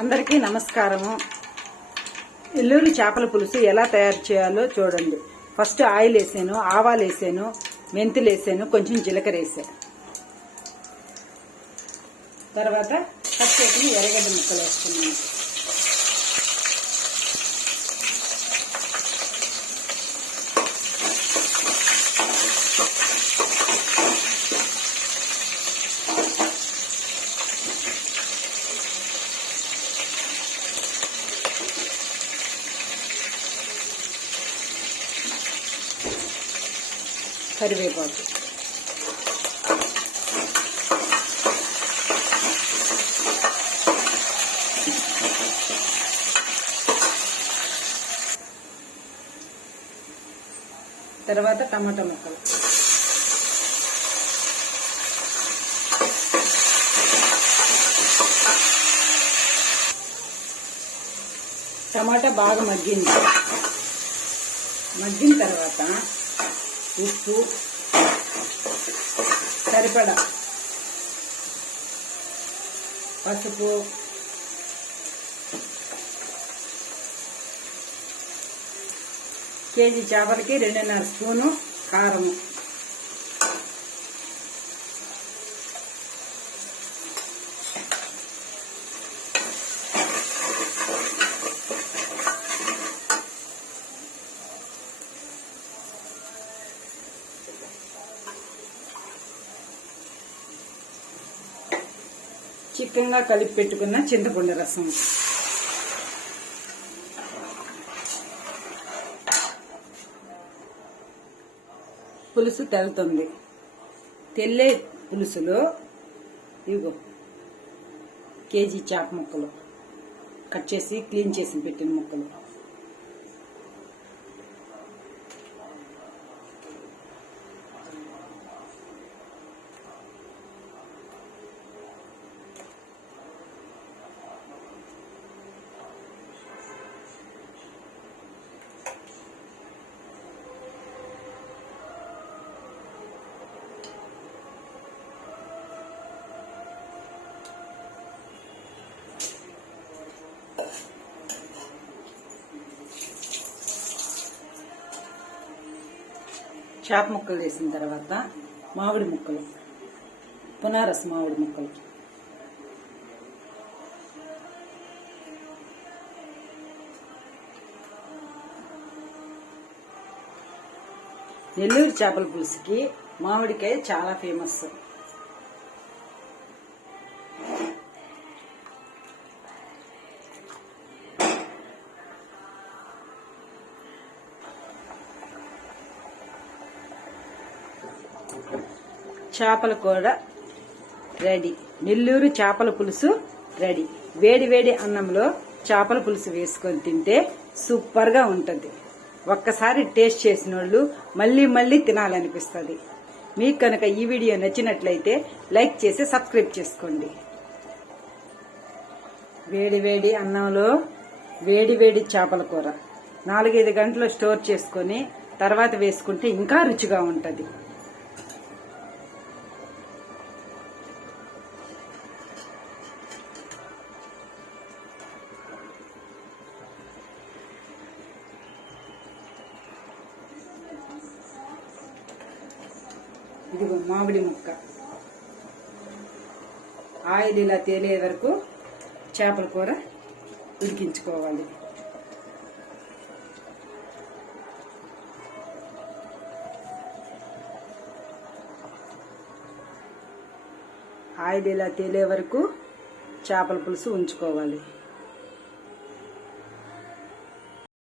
అందరికీ నమస్కారము. ఎల్లూరి చేపల పులుసు ఎలా తయారు చేయాలో చూడండి. ఫస్ట్ ఆయిల్ వేసాను, ఆవాలు వేసాను, మెంతులు వేసాను, కొంచెం జీలకర్ర వేసాను. తర్వాత కట్ చేసి ఎర్రగడ్డ ముక్కలు వేస్తున్నాను. కరివేపాకు, తర్వాత టమాటా ముక్కలు, టమాటా బాగా మగ్గిన తర్వాత ఉప్పు సరిపడా, పసుపు, కేజీ చేపలకి 2.5 స్పూను కారము, చిక్కగా కలిపి పెట్టుకున్న చింతపండు రసం, పులుసు తెల్లుతుంది. తెల్లే పులుసులో ఇగో కేజీ చేప ముక్కలు కట్ చేసి క్లీన్ చేసి పెట్టిన ముక్కలు, చేప ముక్కలు వేసిన తర్వాత మామిడి ముక్కలు, పునారస మామిడి ముక్కలు, నెల్లూరు చేపల పులుసుకి మామిడికాయ చాలా ఫేమస్. చేపల కూర రెడీ. నెల్లూరు చేపల పులుసు రెడీ. వేడి వేడి అన్నంలో చేపల పులుసు వేసుకొని తింటే సూపర్ గా ఉంటుంది. ఒక్కసారి టేస్ట్ చేసిన వాళ్ళు మళ్ళీ మళ్ళీ తినాలనిపిస్తుంది. మీకు కనుక ఈ వీడియో నచ్చినట్లయితే లైక్ చేసి సబ్స్క్రైబ్ చేసుకోండి. వేడి వేడి అన్నంలో వేడి వేడి చేపల కూర 4-5 గంటలు స్టోర్ చేసుకొని తర్వాత వేసుకుంటే ఇంకా రుచిగా ఉంటుంది. ఇదిగో మామిడి ముక్క, ఆయిల్ ఇలా తేలే వరకు చేపల కూర ఉడికించుకోవాలి. ఆయిల్ ఇలా తేలే వరకు చేపల పులుసు ఉంచుకోవాలి.